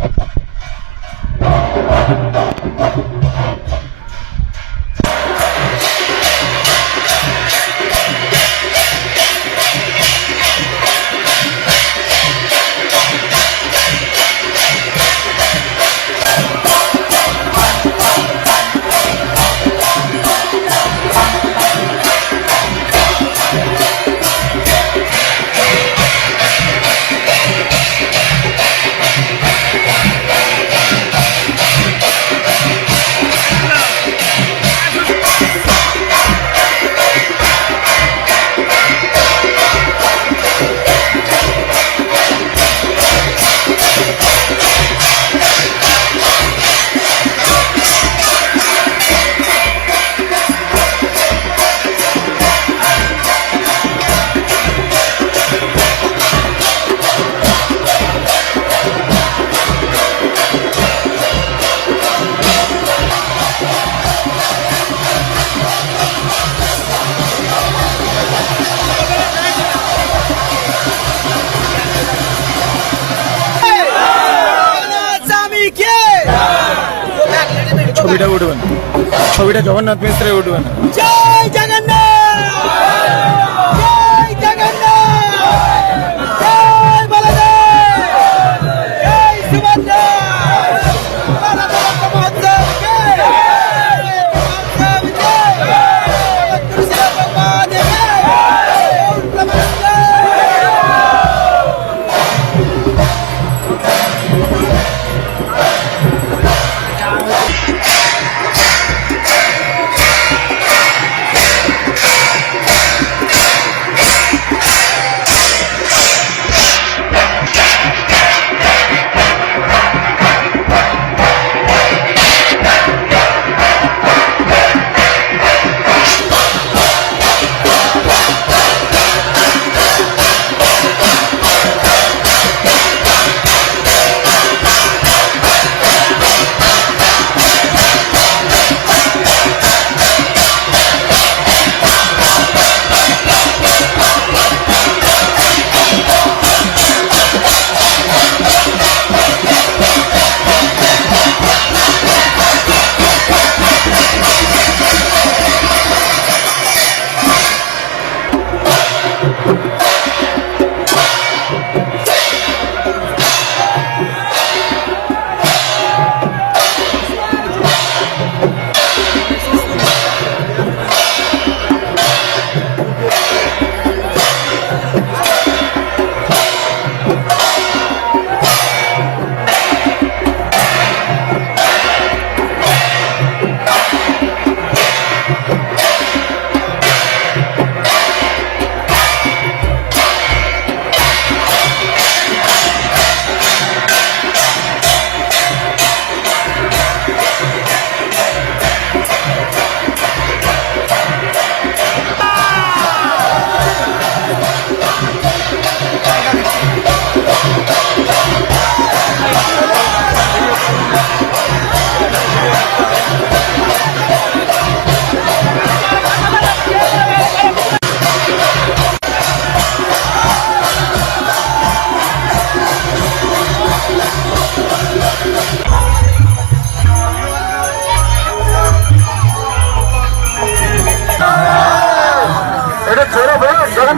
ছবিটা ছবিটা জগন্নাথ মিশ্রে উঠবে না।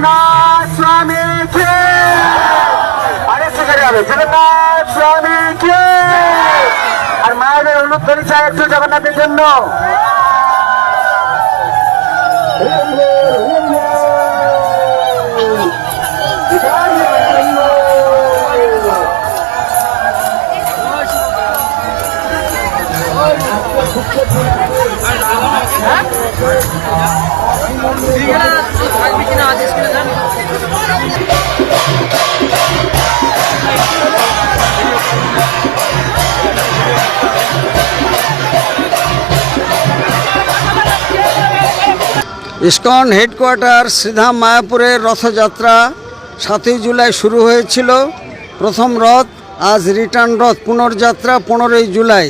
জগন্নাথ স্বামী কে আরে সেখানে যাবে জগন্নাথ স্বামী কে আর মায়েদের অনুধ্বনি চাই একটু জগন্নাথের জন্য। ইস্কন হেডকোয়ার্টার শ্রীধাম মায়াপুরের রথযাত্রা সাতই জুলাই শুরু হয়েছিল। প্রথম রথ আজ রিটার্ন রথ, পুনর্যাত্রা পনেরোই জুলাই।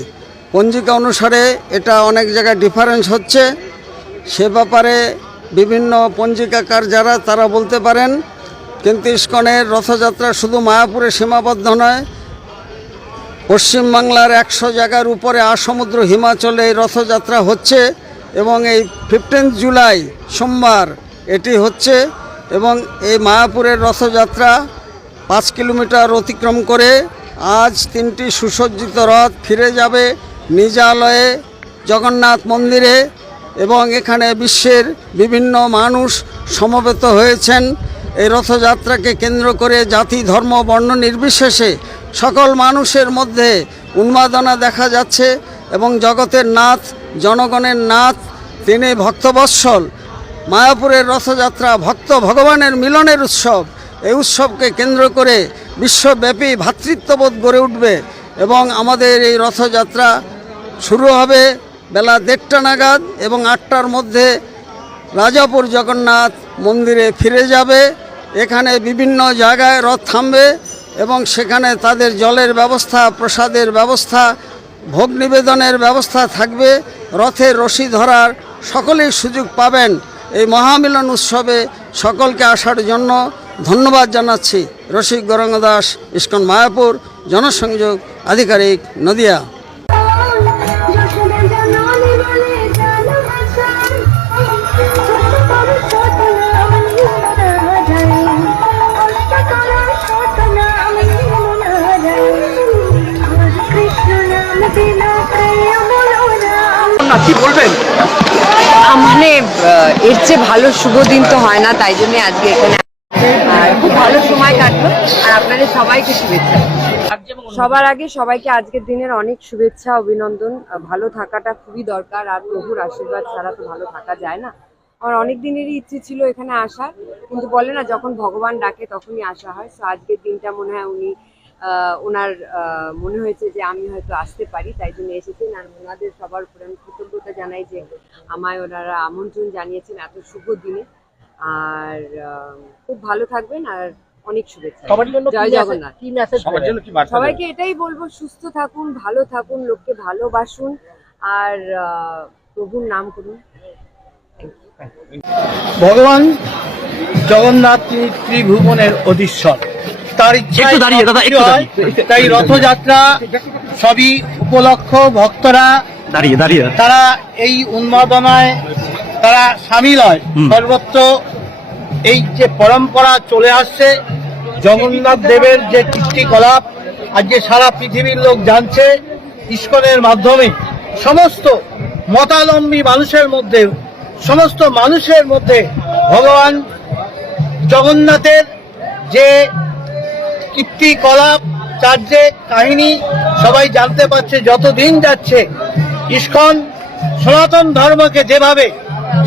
পঞ্জিকা অনুসারে এটা অনেক জায়গায় ডিফারেন্স হচ্ছে। সে ব্যাপারে বিভিন্ন পঞ্জিকাকার যারা, তারা বলতে পারেন, কিন্তু ইস্কনের রথযাত্রা শুধু মায়াপুরে সীমাবদ্ধ নয়, পশ্চিমবাংলার একশো জায়গার উপরে আসমুদ্র হিমাচলে এই রথযাত্রা হচ্ছে। এবং এই ফিফটিন্থ জুলাই সোমবার এটি হচ্ছে এবং এই মায়াপুরের রথযাত্রা পাঁচ কিলোমিটার অতিক্রম করে আজ তিনটি সুসজ্জিত রথ ফিরে যাবে নিজালয়ে জগন্নাথ মন্দিরে এবং এখানে বিশ্বের বিভিন্ন মানুষ সমবেত হয়েছেন। এই রথযাত্রাকে কেন্দ্র করে জাতি, ধর্ম, বর্ণ নির্বিশেষে সকল মানুষের মধ্যে উন্মাদনা দেখা যাচ্ছে এবং জগতের নাথ জনগণের নাথ তিনি ভক্তবৎসল, মায়াপুরের রথযাত্রা, ভক্ত ভগবানের মিলনের উৎসব, এই উৎসবকে কেন্দ্র করে বিশ্বব্যাপী ভ্রাতৃত্ববোধ গড়ে উঠবে এবং আমাদের এই রথযাত্রা শুরু হবে বেলা দেড়টা নাগাদ এবং আটটার মধ্যে রাজাপুর জগন্নাথ মন্দিরে ফিরে যাবে। এখানে বিভিন্ন জায়গায় রথ থামবে এবং সেখানে তাদের জলের ব্যবস্থা, প্রসাদের ব্যবস্থা ভোগ নিবেদনের ব্যবস্থা থাকবে, রথে রশি ধরার সকলেই সুযোগ পাবেন এই মহামিলন উৎসবে সকলকে আসার জন্য ধন্যবাদ জানাচ্ছি। রসিক গরঙ্গ দাস, ইস্কন মায়াপুর, জনসংযোগ আধিকারিক নদিয়া। নাম আহ, মানে এর চেয়ে ভালো শুভ দিন তো হয় না তাই জন্য আজকে এখানে খুব ভালো সময় কাটলো। আর আপনাদের সবাইকে শুভেচ্ছা। সবার আগে সবাইকে আজকের দিনের অনেক শুভেচ্ছা অভিনন্দন। ভালো থাকাটা খুবই দরকার আর প্রভুর আশীর্বাদ ছাড়া তো ভালো থাকা যায় না। আমার অনেক দিনেরই ইচ্ছে ছিল এখানে আসার কিন্তু বলে না যখন ভগবান ডাকে তখনই আসা হয়। তো আজকের দিনটা মনে হয় উনি ওনার আহ, মনে হয়েছে যে আমি হয়তো আসতে পারি তাই জন্য এসেছেন আর ওনাদের সবার উপরে আমি কৃতজ্ঞতা জানাই যে আমায় ওনারা আমন্ত্রণ জানিয়েছেন এত শুভ দিনে। আর আহ, খুব ভালো থাকবেন আর অনেক শুভেচ্ছা। সবার জন্য কি জয় জগন্নাথ। কি মেসেজ সবার জন্য কি বার্তা সবাইকে এটাই বলব সুস্থ থাকুন ভালো থাকুন লোককে ভালোবাসুন। আর আহ, প্রভুর নাম করুন। ভগবান জগন্নাথ তিনি ত্রিভুবনের অধীশ্বর। তার ইচ্ছা একটু দাঁড়িয়ে, দাদা, একটু তাই রথযাত্রা সবই উপলক্ষ ভক্তরা দাঁড়িয়ে দাঁড়িয়ে। তারা এই উন্মাদনায় তারা সামিল হয়। সর্বত্র এই যে পরম্পরা চলে আসছে জগন্নাথ দেবের যে কীর্তিকলাপ যে সারা পৃথিবীর লোক জানছে ইস্কনের মাধ্যমে। সমস্ত মতালম্বী মানুষের মধ্যে সমস্ত মানুষের মধ্যে ভগবান জগন্নাথের যে কীর্তিকলাপ তার যে কাহিনী সবাই জানতে পারছে যত দিন যাচ্ছে ইস্কন সনাতন ধর্মকে যেভাবে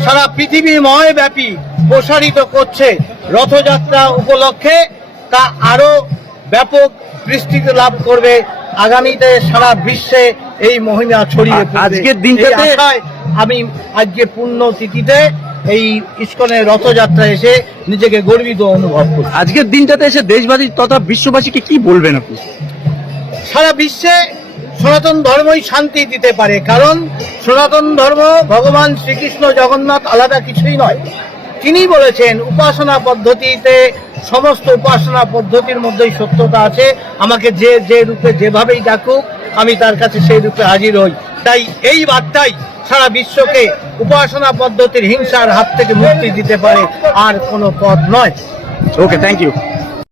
সারা পৃথিবীর ময়ব্যাপী প্রসারিত করছে রথযাত্রা উপলক্ষে তা আরও ব্যাপক বিস্তৃতি লাভ করবে আগামীতে সারা বিশ্বে এই মহিমা ছড়িয়ে। আজকের দিনটাতে- আমি আজকে পূর্ণ তিথিতে এই ইস্কনের রথযাত্রা এসে নিজেকে গর্বিত অনুভব করছি। আজকের দিনটাতে এসে দেশবাসী তথা বিশ্ববাসীকে কি বলবেন আপনি? সারা বিশ্বে সনাতন ধর্মই শান্তি দিতে পারে কারণ সনাতন ধর্ম ভগবান শ্রীকৃষ্ণ জগন্নাথ আলাদা কিছুই নয়। তিনি বলেছেন উপাসনা পদ্ধতিতে সমস্ত উপাসনা পদ্ধতির মধ্যেই সত্যতা আছে আমাকে যে যে রূপে যেভাবেই ডাকুক আমি তার কাছে সেই রূপে হাজির হই। তাই এই বার্তাই সারা বিশ্বকে উপাসনা পদ্ধতির হিংসার হাত থেকে মুক্তি দিতে পারে আর কোনো পথ নয়। Okay thank you